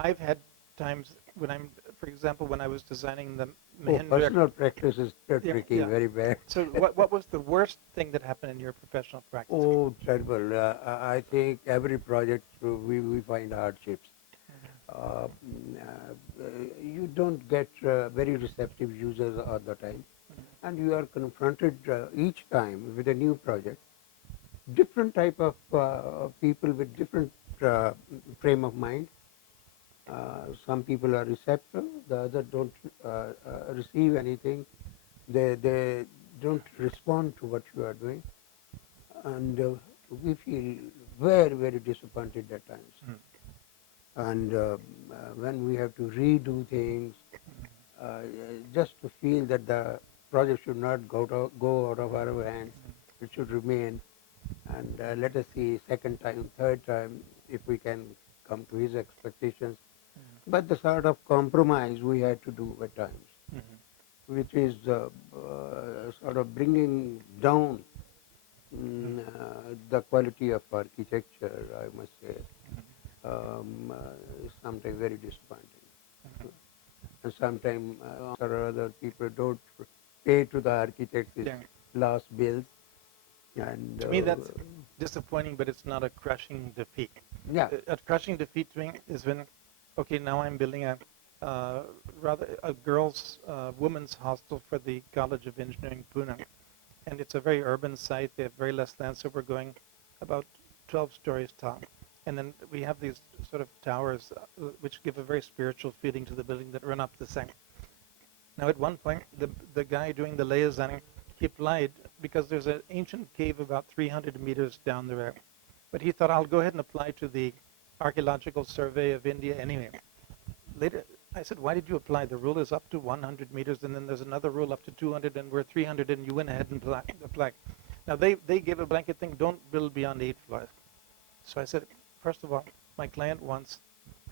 I've had times when for example, when I was designing the Oh, Mahindra. personal practice is Yeah, tricky, yeah. very bad. So what was the worst thing that happened in your professional practice? Oh, terrible. I think every project we find hardships. You don't get very receptive users all the time, and you are confronted each time with a new project. Different type of people with different uh, frame of mind. Some people are receptive, the other don't receive anything. They don't respond to what you are doing, and we feel very disappointed at times. Mm. And when we have to redo things, uh, just to feel that the project should not go out of our hands, it should remain. And let us see second time, third time, if we can come to his expectations. But the sort of compromise we had to do at times, Mm-hmm. which is sort of bringing down the quality of architecture, I must say, is sometimes very disappointing. And sometimes or other people don't pay to the architects his Yeah. last bills. And To me, that's disappointing, but it's not a crushing defeat. yeah, A crushing defeat to me is when, okay, now I'm building uh, a girls' women's hostel for the College of Engineering Pune, and it's a very urban site. They have very less land, so we're going about 12 stories tall, and then we have these sort of towers which give a very spiritual feeling to the building that run up the same. Now, at one point, the guy doing the liaison, he applied because there's an ancient cave about 300 meters down the road. But he thought, I'll go ahead and apply to the Archaeological Survey of India anyway. Later, I said, why did you apply? The rule is up to 100 meters, and then there's another rule up to 200, and we're 300, and you went ahead and applied. Now, they gave a blanket thing, don't build beyond 8 floors. So I said, first of all, my client wants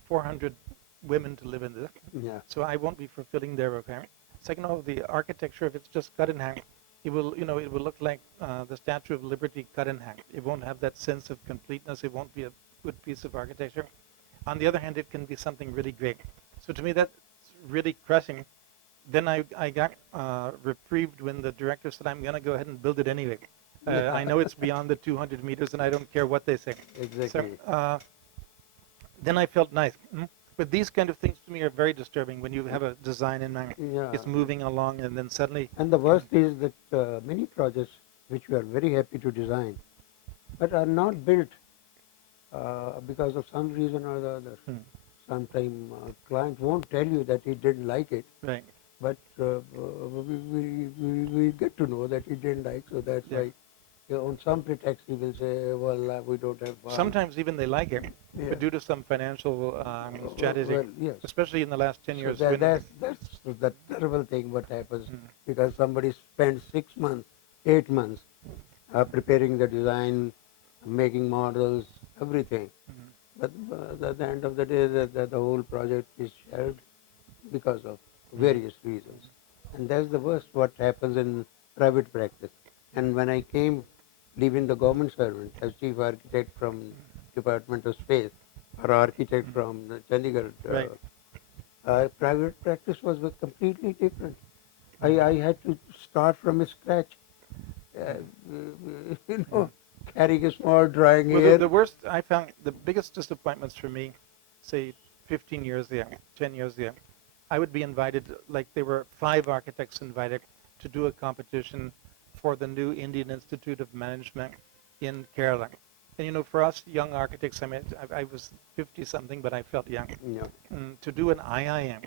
400 women to live in this, yeah, so I won't be fulfilling their requirement. Second of all, the architecture, if it's just cut in half, it will, it will look like the Statue of Liberty cut in half. It won't have that sense of completeness. It won't be a good piece of architecture. On the other hand, it can be something really great. So to me, that's really crushing. Then I got reprieved when the director said, I'm going to go ahead and build it anyway. I know it's beyond the 200 meters, and I don't care what they say. So exactly. then I felt nice. But these kind of things to me are very disturbing when you have a design in mind. Yeah. It's moving along, and then suddenly, And the worst is that many projects which we are very happy to design, but are not built because of some reason or the other. Sometimes client won't tell you that he didn't like it, right, but we get to know that he didn't like, so that's yeah. why on some pretext he will say, well, we don't have funds. Sometimes even they like it, Yeah. but due to some financial strategy, Well, yes. especially in the last 10 So years. that's the terrible thing what happens because somebody spends 6 months, 8 months preparing the design, making models, everything. But at the end of the day, the whole project is shelved because of various reasons. And that's the worst what happens in private practice. And when I came leaving the government servant as chief architect from Department of Space or architect from the Chandigarh, Right. private practice was completely different. I had to start from scratch, uh, you know, carrying a small drawing Well, here. the worst I found, the biggest disappointments for me, say 15 years ago, 10 years ago, I would be invited, like there were 5 architects invited to do a competition for the new Indian Institute of Management in Kerala. And for us young architects, I mean, I was 50 something, but I felt young. Yeah. To do an IIM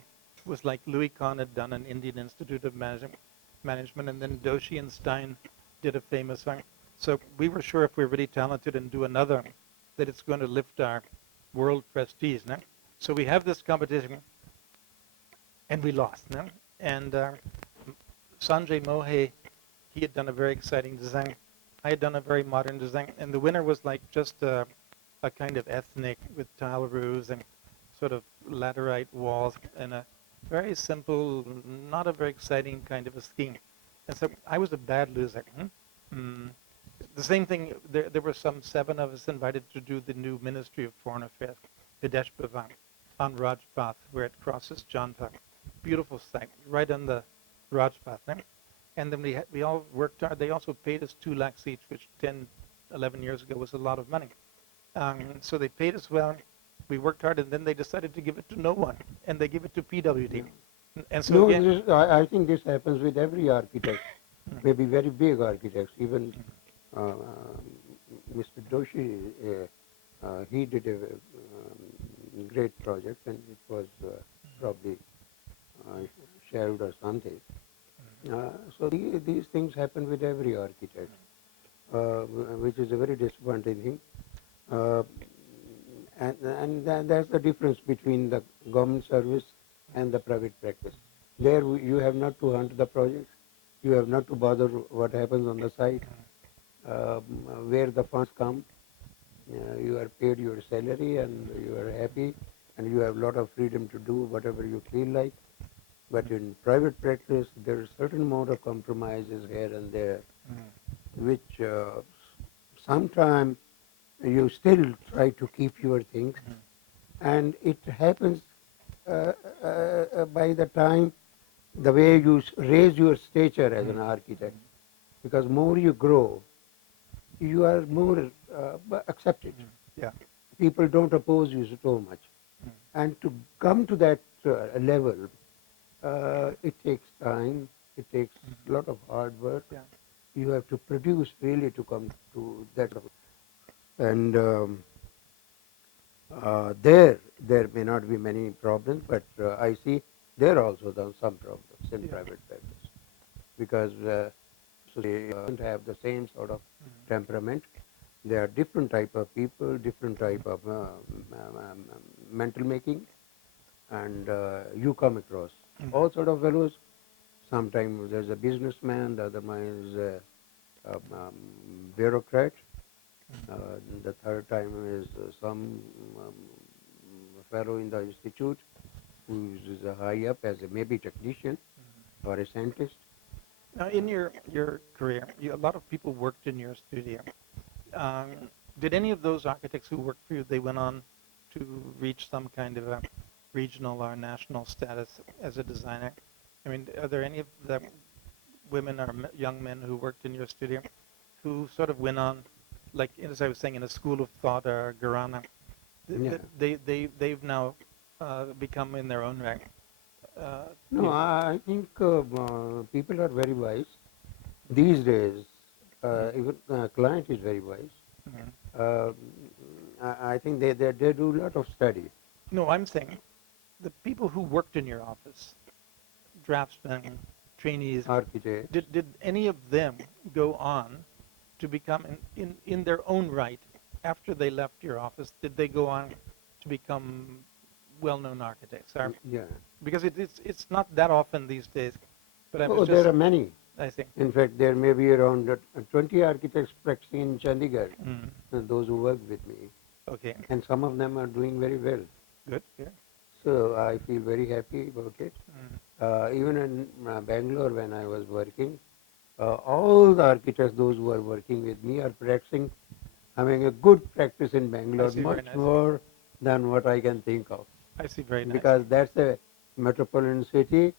was like Louis Kahn had done an Indian Institute of Management, and then Doshi and Stein did a famous song. So we were sure if we're really talented and do another, that it's going to lift our world prestige. No? So we have this competition, and we lost. No? And Sanjay Mohe, he had done a very exciting design. I had done a very modern design, and the winner was like just a kind of ethnic with tile roofs and sort of laterite walls and a very simple, not a very exciting kind of a scheme. And so I was a bad loser. The same thing, there were some 7 of us invited to do the new Ministry of Foreign Affairs, Videsh Bhavan, on Rajpath, where it crosses Janpa. Beautiful site, right on the Rajpath. Right? And then we all worked hard. They also paid us 2 lakhs each, which 10, 11 years ago was a lot of money. So they paid us well. We worked hard, and then they decided to give it to no one, and they give it to PWD. And so No, again, I think this happens with every architect, maybe very big architects. Even uh, Mr. Doshi, he did a great project, and it was probably shelved or something. So these things happen with every architect, which is a very disappointing thing. Uh, and that's the difference between the government service and the private practice. There you have not to hunt the projects, you have not to bother what happens on the site, where the funds come. You are paid your salary and you are happy, and you have a lot of freedom to do whatever you feel like. But in private practice, there is certain amount of compromises here and there, which sometimes you still try to keep your things, and it happens by the time the way you raise your stature as an architect, because more you grow, you are more accepted. yeah. People don't oppose you so much, and to come to that level, it takes time. It takes a lot of hard work. Yeah. You have to produce really to come to that level. And there may not be many problems, but I see there are also some problems in private practice, because so they don't have the same sort of temperament. They are different type of people, different type of mental making, and you come across all sort of fellows. Sometimes there's a businessman, the other one is a bureaucrat. The third time is some fellow in the institute who is high up as a maybe technician or a scientist. Now, in your career, a lot of people worked in your studio. Um, did any of those architects who worked for you, they went on to reach some kind of a regional or national status as a designer? I mean, are there any of the women or young men who worked in your studio who sort of went on, like as I was saying, in a school of thought or Gharana? Yeah. They've now become in their own right. No, I think people are very wise these days. Even client is very wise. Uh, I think they do a lot of study. No, I'm saying the people who worked in your office, draftsmen, trainees, Architect. did any of them go on to become in their own right after they left your office? Did they go on to become well-known architects? Yeah. Because it's not that often these days. But I was Oh, just, there are many. I think. In fact, there may be around 20 architects practicing in Chandigarh, those who work with me. Okay. And some of them are doing very well. Good. Good. So I feel very happy about it. Even in Bangalore, when I was working, all the architects, those who are working with me, are practicing, having a good practice in Bangalore, see, very much nice. more than what I can think of. I see. Very nice. Because that's a metropolitan city.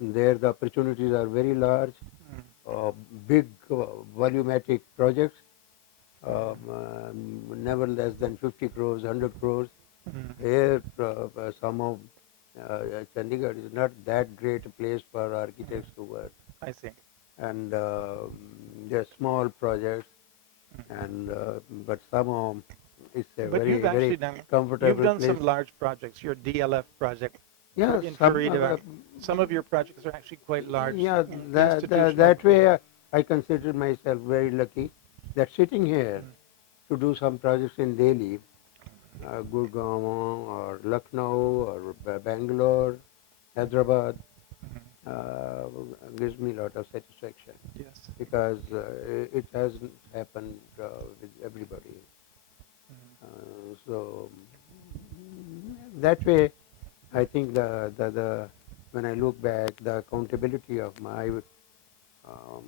There the opportunities are very large, big volumetric projects, never less than 50 crores, 100 crores. Here, some of Chandigarh is not that great a place for architects to work. I see. And they're small projects, and but somehow it's a But very, you've actually very done comfortable you've done place. some large projects. Your DLF project Yeah, in some, Faridabad. Some of your projects are actually quite large. yeah, institutional. that way I consider myself very lucky that sitting here to do some projects in Delhi, Gurgaon or Lucknow or Bangalore, Hyderabad, uh, gives me a lot of satisfaction Yes. because it hasn't happened with everybody. So that way, I think the when I look back, the accountability of my um,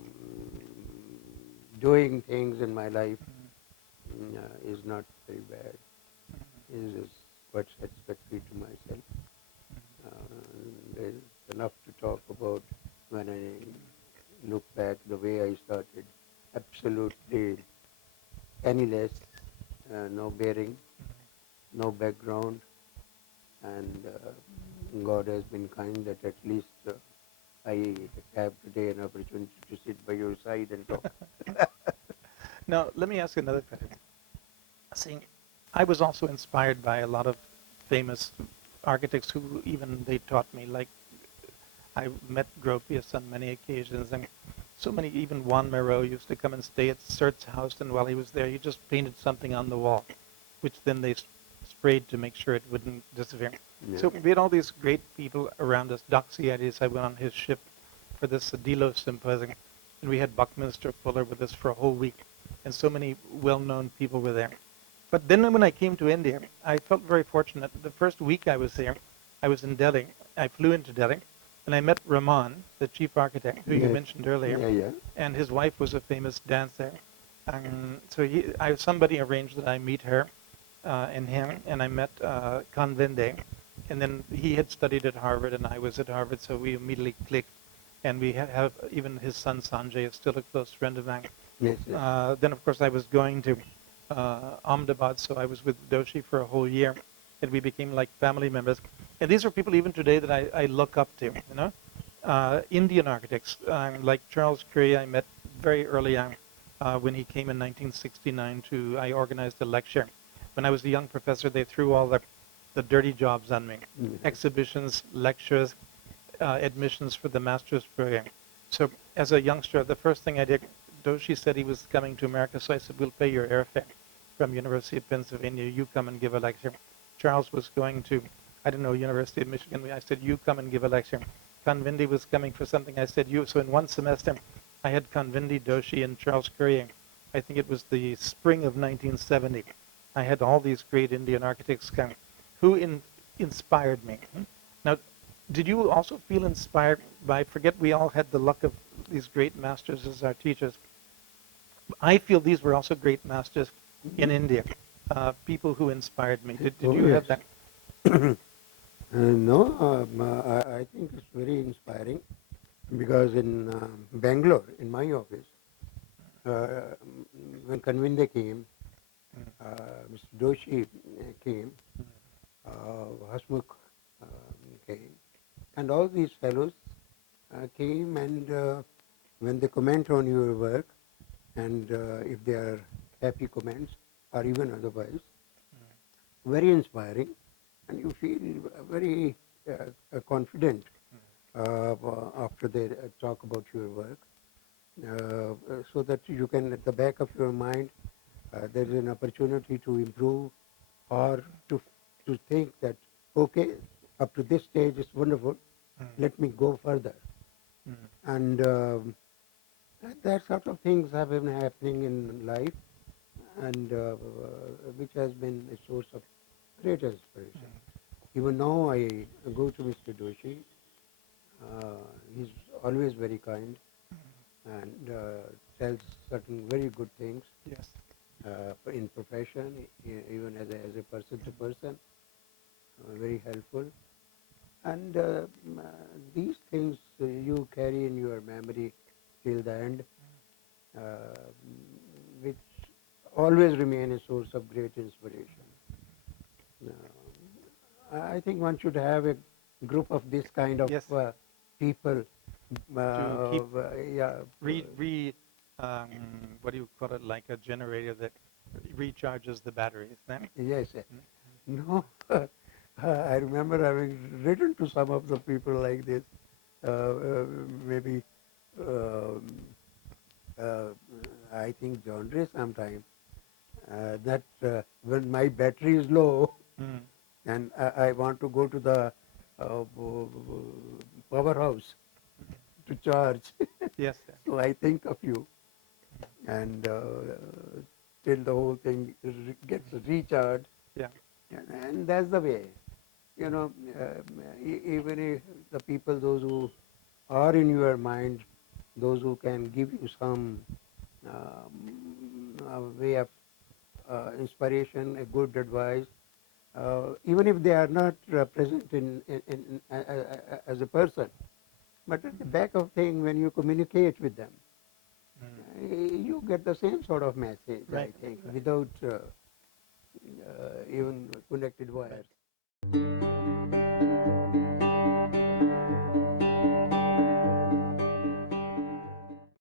doing things in my life is not very bad. Is quite satisfactory to myself. There's enough to talk about when I look back the way I started. Absolutely penniless, no bearing, no background, and God has been kind that at least I have today an opportunity to sit by your side and talk. Now, let me ask you another question. See, I was also inspired by a lot of famous architects who even they taught me. Like I met Gropius on many occasions, and so many. Even Juan Moreau used to come and stay at Cert's house, and while he was there, he just painted something on the wall, which then they sprayed to make sure it wouldn't disappear. Yeah. So we had all these great people around us. Doxiadis, I went on his ship for this Delos symposium, and we had Buckminster Fuller with us for a whole week, and so many well-known people were there. But then when I came to India, I felt very fortunate. The first week I was there, I was in Delhi. I flew into Delhi, and I met Rahman, the chief architect, who you Yes. mentioned earlier, Yeah, yeah. and his wife was a famous dancer. So somebody arranged that I meet her and him, and I met Kanvende, and then he had studied at Harvard, and I was at Harvard, so we immediately clicked, and we have even his son Sanjay is still a close friend of mine. Yes, yes. Then, of course, I was going to Ahmedabad, so I was with Doshi for a whole year, and we became like family members. And these are people even today that I look up to, you know. Indian architects, like Charles Curry, I met very early on when he came in 1969 I organized a lecture. When I was a young professor, they threw all the dirty jobs on me. Exhibitions, lectures, admissions for the master's program. So as a youngster, the first thing I did, Doshi said he was coming to America, so I said, we'll pay your airfare from University of Pennsylvania. You come and give a lecture. Charles was going to, I don't know, University of Michigan. I said, you come and give a lecture. Kanvindi was coming for something. I said, you. So in one semester, I had Kanvindi, Doshi, and Charles Curry. I think it was the spring of 1970. I had all these great Indian architects come who inspired me. Now, did you also feel inspired by, forget we all had the luck of these great masters as our teachers. I feel these were also great masters in India, people who inspired me. Did Oh, you yes. have that? No, I think it's very inspiring because in Bangalore, in my office, when Kanvinde came, Mr. Doshi came, Hasmukh came, and all these fellows came and when they comment on your work and if they are happy comments or even otherwise, very inspiring and you feel very confident after they talk about your work so that you can at the back of your mind there is an opportunity to improve or to to think that okay up to this stage it's wonderful let me go further and that sort of things have been happening in life and which has been a source of great inspiration. Even now I go to Mr. Doshi. He's always very kind and tells certain very good things Yes. in profession, even as a person to person, very helpful. And these things you carry in your memory till the end, uh, which always remain a source of great inspiration. I think one should have a group of this kind of Yes. people. To keep Yeah, um, what do you call it, like a generator that recharges the batteries. Then. yes. No, I remember having written to some of the people like this, maybe um uh, I think genre sometime that when my battery is low Mm. and I want to go to the powerhouse to charge, Yes, yeah. so I think of you, and till the whole thing gets recharged, Yeah. and that's the way. You know, even if the people, those who are in your mind, those who can give you some way of inspiration, a good advice, even if they are not present as a person, but at the back of thing, when you communicate with them, Mm. you get the same sort of message, I Right, think, right, without even connected right. wires.